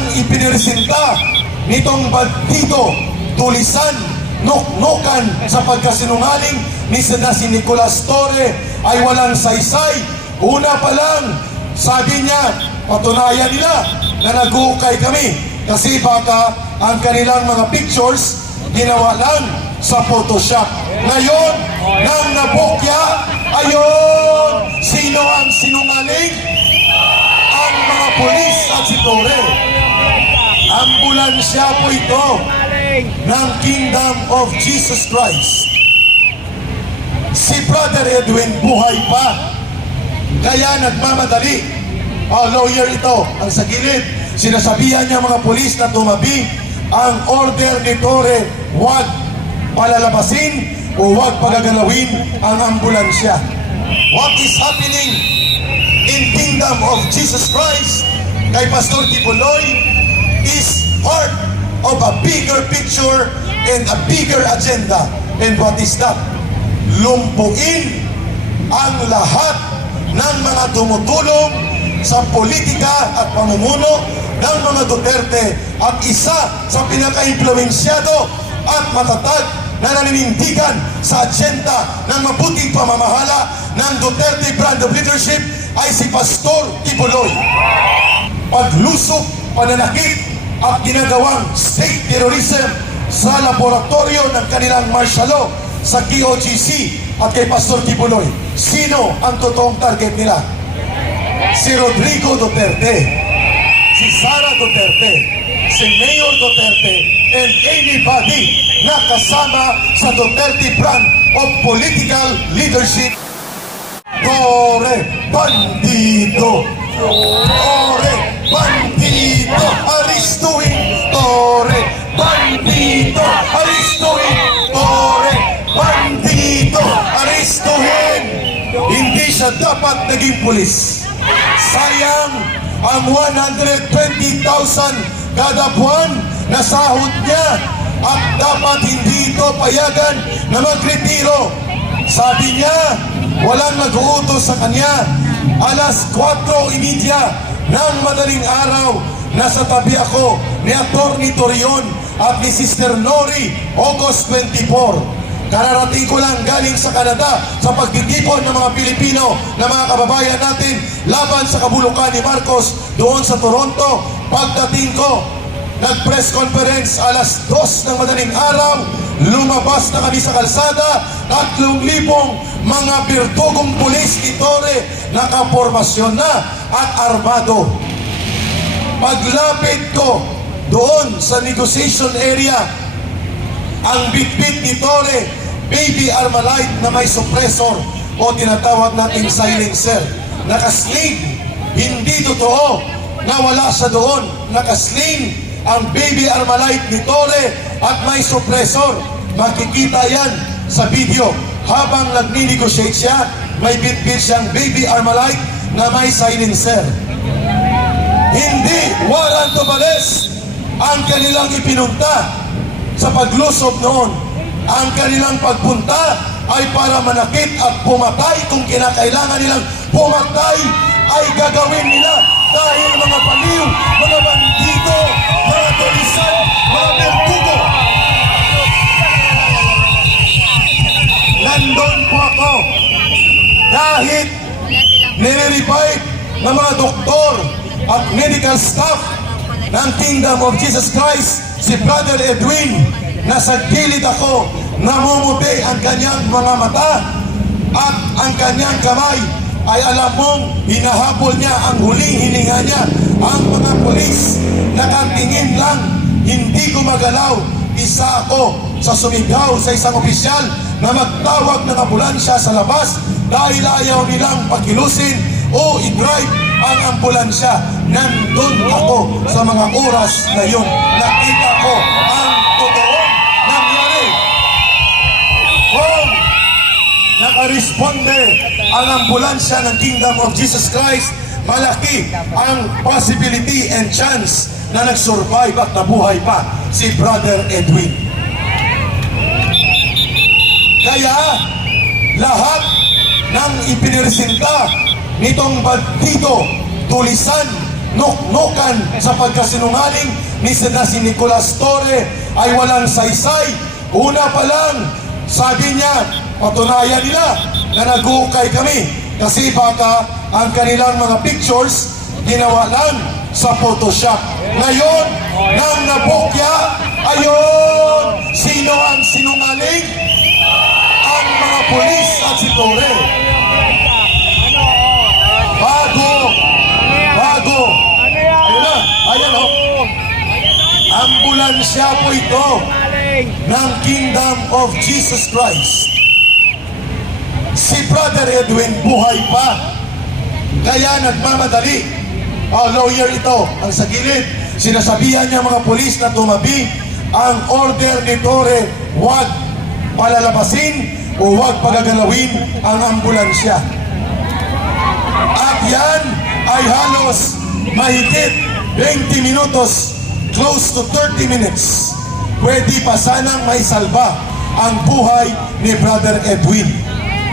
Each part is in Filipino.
ng ipiniresinta nitong bandido, tulisan, nuknukan sa pagkasinungaling ni si Nicolas Torre ay walang saysay. Una pa lang, sabi niya, patunayan nila na nag-uukay kami kasi baka ang kanilang mga pictures ginawa lang sa Photoshop. Ngayon, nang nabukya, ayun, sino ang sinungaling? Ang mga pulis at si Torre. Ambulansya po ito ng Kingdom of Jesus Christ. Si Brother Edwin buhay pa, kaya nagmamadali. Lawyer ito, ang sa gilid. Sinasabihan niya mga pulis na tumabi. Ang order ni Torre, huwag palalabasin o huwag pagagalawin ang ambulansya. What is happening in Kingdom of Jesus Christ kay Pastor Tibuloy is part of a bigger picture and a bigger agenda. And what is that? Lumpuin ang lahat ng mga tumutulong sa politika at pamumuno ng mga Duterte at isa sa pinaka-impluensyado at matatag na naninindigan sa agenda ng mabuting pamamahala ng Duterte brand of leadership ay si Pastor Tibuloy. Paglusok, pananakit at ginagawang state terrorism sa laboratorio ng kanilang martial law sa KOGC at kay Pastor Tibuloy. Sino ang totoong target nila? Si Rodrigo Duterte, si Sara Duterte, si Mayor Duterte, and anybody na kasama sa Duterte brand of political leadership. Torre, bandido! Torre, bandido! Aristuin! Torre, bandido! Aristuin! Torre, bandido! Aristuin! Hindi siya dapat naging pulis. Sayang ang 120,000 kada buwan na sahod niya at dapat hindi ito payagan na magretiro. Sabi niya, walang nag-uutos sa kanya. Alas 4:30 ng madaling araw, nasa tabi ako ni Atty. Torion at ni Sister Nori, August 24. Kararating ko lang galing sa Canada sa pagtitipon ng mga Pilipino na mga kababayan natin laban sa kabulukan ni Marcos doon sa Toronto. Pagdating ko, nag-press conference alas 2 ng madaling araw, lumabas na kami sa kalsada, 3,000 mga birtugong pulis ni Torre, nakapormasyon na at armado. Paglapit ko doon sa negotiation area, ang bitbit ni Torre, baby Armalite na may suppressor o tinatawag nating silencer. Nakasling, hindi totoo na wala siya doon. Nakasling ang baby Armalite ni Torre at may suppressor. Makikita yan sa video. Habang nagni-negotiate siya, may bitbit siyang baby Armalite na may silencer. Hindi warrant of arrest ang kanilang ipinunta sa paglusob noon. Ang kanilang pagpunta ay para manakit at pumatay. Kung kinakailangan nilang pumatay, ay gagawin nila dahil mga baliw, mga bandido, mga tulisan, mga bertugo. Nandun po ako kahit nire-revive ng mga doktor at medical staff ng Kingdom of Jesus Christ, si Brother Edwin, nasa gilid ako, namumuti ang kanyang mga mata at ang kanyang kamay ay alam mong hinahabol niya ang huling hininga niya. Ang mga pulis nakatingin lang, hindi gumagalaw. Isa ako sa sumigaw sa isang opisyal na magtawag ng ambulansya sa labas dahil ayaw nilang pakilusin o i-drive ang ambulansya. Nandun ako sa mga oras na yun. Nakita ko ang totoong nangyari. Kung nakaresponde ang ambulansya ng Kingdom of Jesus Christ, malaki ang possibility and chance na nag-survive at nabuhay pa si Brother Edwin. Kaya lahat ng ipiniresinta nitong bandido, tulisan, nuknukan yan sa pagkasinungaling ni si Nicolas Torre ay walang saysay. Una pa lang, sabi niya, patunayan nila na nag-uukay kami kasi baka ang kanilang mga pictures ginawa lang sa Photoshop. Ngayon, nang nabukya, ayun, sino ang sinungaling? Ang mga pulis at si Torre. Bago. Ayun na, ayan o. Ambulansya po ito ng Kingdom of Jesus Christ. Si Brother Edwin buhay pa. Kaya nagmamadali. Lawyer ito, ang sa gilid. Sinasabihan niya mga pulis na tumabi. Ang order ni Torre, huwag palalabasin o huwag pagagalawin ang ambulansya. At yan ay halos mahigit 20 minutos, close to 30 minutes. Pwede pa sanang may salba ang buhay ni Brother Edwin.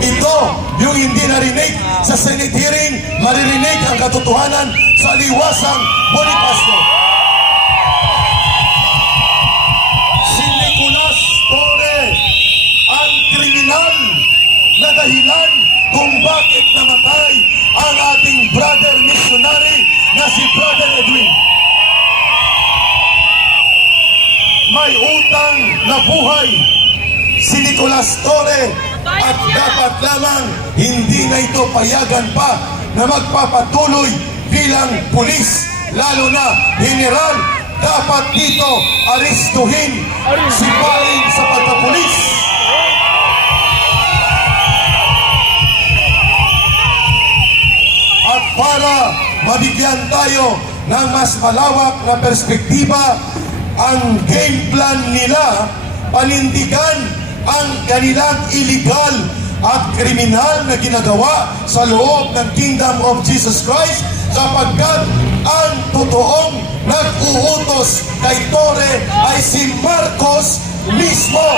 Ito, yung hindi narinig sa Senate hearing, maririnig ang katotohanan sa liwasang Bonifacio. Si Nicolas Torre, ang kriminal na dahilan kung bakit namatay ang ating brother missionary na si Brother Edwin. May utang na buhay si Nicolas Torre at dapat lamang hindi na ito payagan pa na magpapatuloy bilang pulis, lalo na general. Dapat dito aristuhin, sipain sa pagkapulis. At para mabigyan tayo ng mas malawak na perspektiba, ang game plan nila, panindigan ang kanilang illegal at kriminal na ginagawa sa loob ng Kingdom of Jesus Christ, sapagkat ang totoong nag-uutos kay Torre ay si Marcos mismo.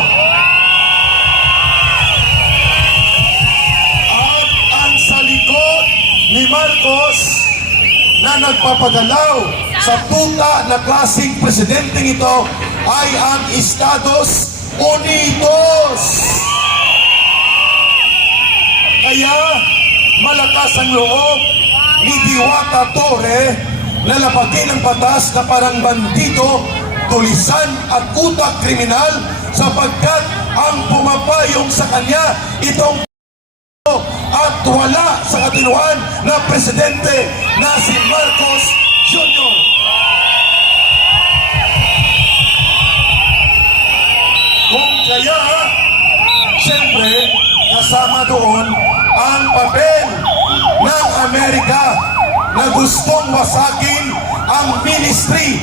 At ang sa likod ni Marcos na nagpapagalaw sa tuta na klaseng presidenteng ito ay ang Estados Unidos. Kaya malakas ang loob ni Diwata Torre na lapagin ang batas na parang bandido, tulisan at utak kriminal, sapagkat ang pumapayong sa kanya itong at wala sa katinuan na presidente na si Marcos Jr. Kung kaya, siyempre, kasama doon ang papel ng Amerika na gustong wasakin ang ministry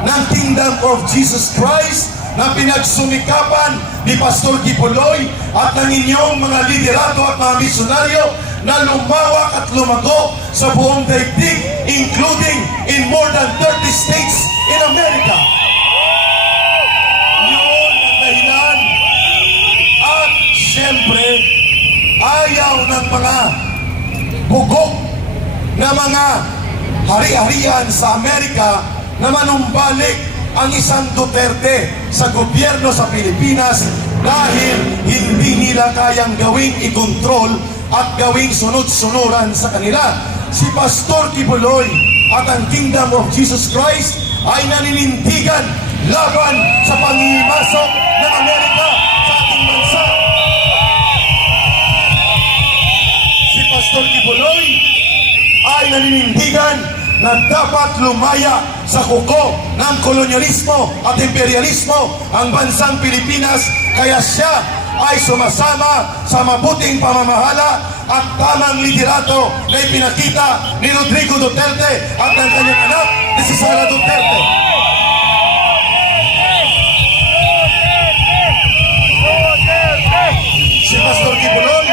ng Kingdom of Jesus Christ na pinagsumikapan ni Pastor Kibuloy at ng inyong mga liderato at mga misyonaryo na lumawak at lumago sa buong daigdig, including in more than 30 states in America. Yun ang dahilan. At siyempre, ayaw ng mga bugok na mga hari-harian sa Amerika na manumbalik ang isang Duterte sa gobyerno sa Pilipinas dahil hindi nila kayang gawing i-control at gawing sunod-sunuran sa kanila. Si Pastor Kibuloy at ang Kingdom of Jesus Christ ay naninindigan laban sa pangimasok ng Amerika sa ating bansa. Si Pastor Kibuloy ay naninindigan na dapat lumaya sa kuko ng kolonyalismo at imperialismo ang bansang Pilipinas, kaya siya ay sumasama sa mabuting pamamahala at tamang liderato na ipinakita ni Rodrigo Duterte at ng kanyang anak ni si Sara Duterte. Si Pastor Kibuloy,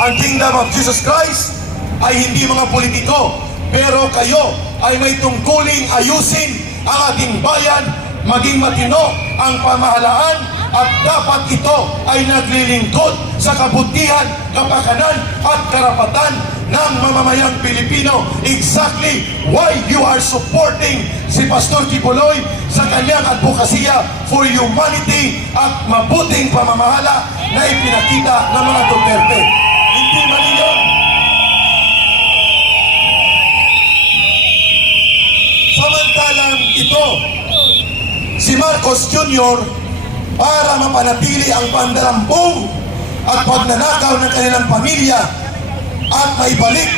ang Kingdom of Jesus Christ ay hindi mga politiko, pero kayo ay may tungkuling ayusin ang ating bayan, maging matino ang pamahalaan at dapat ito ay naglilingkod sa kabutihan, kapakanan at karapatan ng mamamayang Pilipino. Exactly why you are supporting si Pastor Kibuloy sa kanyang advokasya for humanity at mabuting pamamahala na ipinakita ng mga Duterte. Hindi mali yun. Samantalang ito, si Marcos Jr., para mapanatili ang pandarambong at pagnanakaw ng kanilang pamilya at maibalik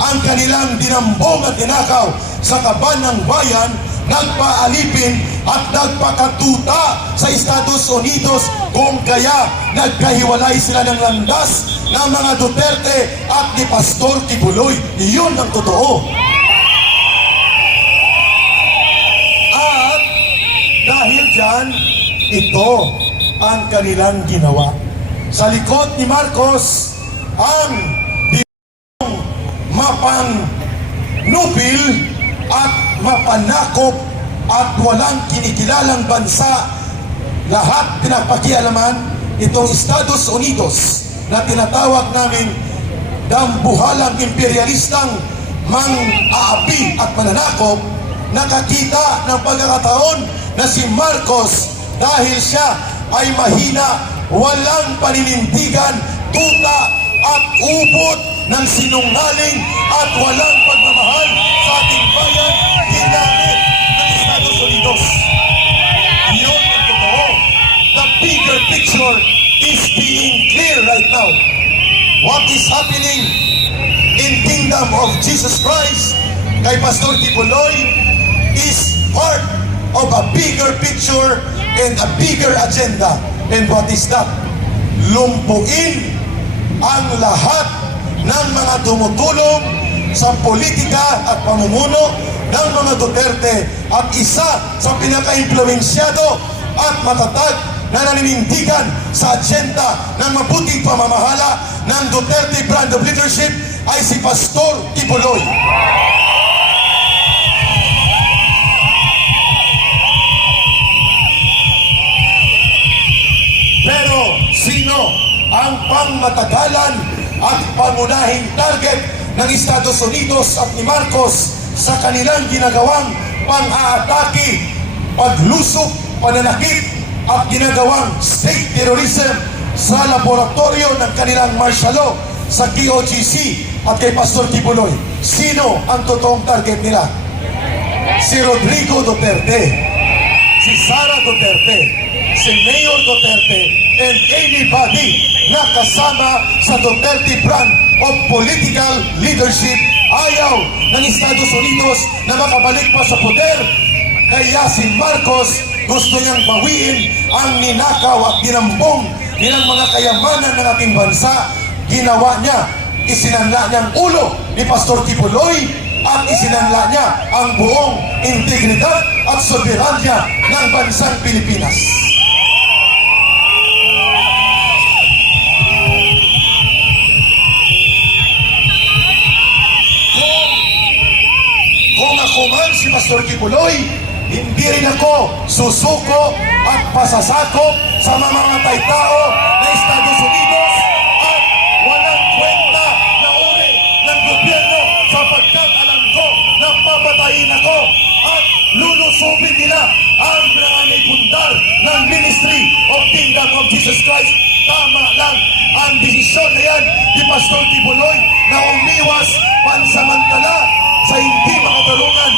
ang kanilang dinambong at tinakaw sa kaban ng bayan, nagpaalipin at nagpakatuta sa Estados Unidos, kung kaya nagkahiwalay sila ng landas ng mga Duterte at ni Pastor Kibuloy. Iyon ang totoo. At dahil dyan, ito ang kanilang ginawa. Sa likod ni Marcos, ang mapangnupil at mapanakop at walang kinikilalang bansa, lahat pinagpakialaman itong Estados Unidos na tinatawag namin dambuhalang imperialistang mang-aapi at mananakop. Nakakita ng pagkakataon na si Marcos, dahil siya ay mahina, walang paninindigan, tuta at ubot ng sinungaling at walang pagmamahal sa ating bayan, ginamit ng Estados Unidos. Yun ang totoo. The bigger picture is being clear right now. What is happening in Kingdom of Jesus Christ kay Pastor Kibuloy is part of a bigger picture and a bigger agenda. And what is that? Lumpuin ang lahat ng mga tumutulong sa politika at pamumuno ng mga Duterte, at isa sa pinaka-impluensyado at matatag na naninindigan sa agenda ng mabuting pamamahala ng Duterte brand of leadership ay si Pastor Kibuloy. Pero sino ang pangmatagalan at pangunahing target ng Estados Unidos at ni Marcos sa kanilang ginagawang pang-aatake, paglusok, pananakit at ginagawang state terrorism sa laboratorio ng kanilang martial law sa KOGC at kay Pastor Kibuloy? Sino ang totoong target nila? Si Rodrigo Duterte, si Sara Duterte, si Mayor Duterte, and anybody na kasama sa Duterte brand of political leadership. Ayaw ng Estados Unidos na makabalik pa sa poder. Kaya si Marcos gusto niyang bawiin ang ninakaw at dinambong nilang mga kayamanan ng ating bansa. Ginawa niya, isinanla niyang ulo ni Pastor Kibuloy at isinanla niya ang buong integridad at soberanya ng bansang Pilipinas. Kung ako man si Pastor Kibuloy, hindi rin ako susuko at pasasakop sa mamamatay tao na Estados Unidos at walang kwenta na uri ng gobyerno, sapagkat alam ko na papatayin ako at lulusubin nila ang mga naipundar ng Ministry of Kingdom of Jesus Christ. Tama lang ang desisyon na yan ni Pastor Kibuloy na umiwas pansamantala sa hindi makatulungan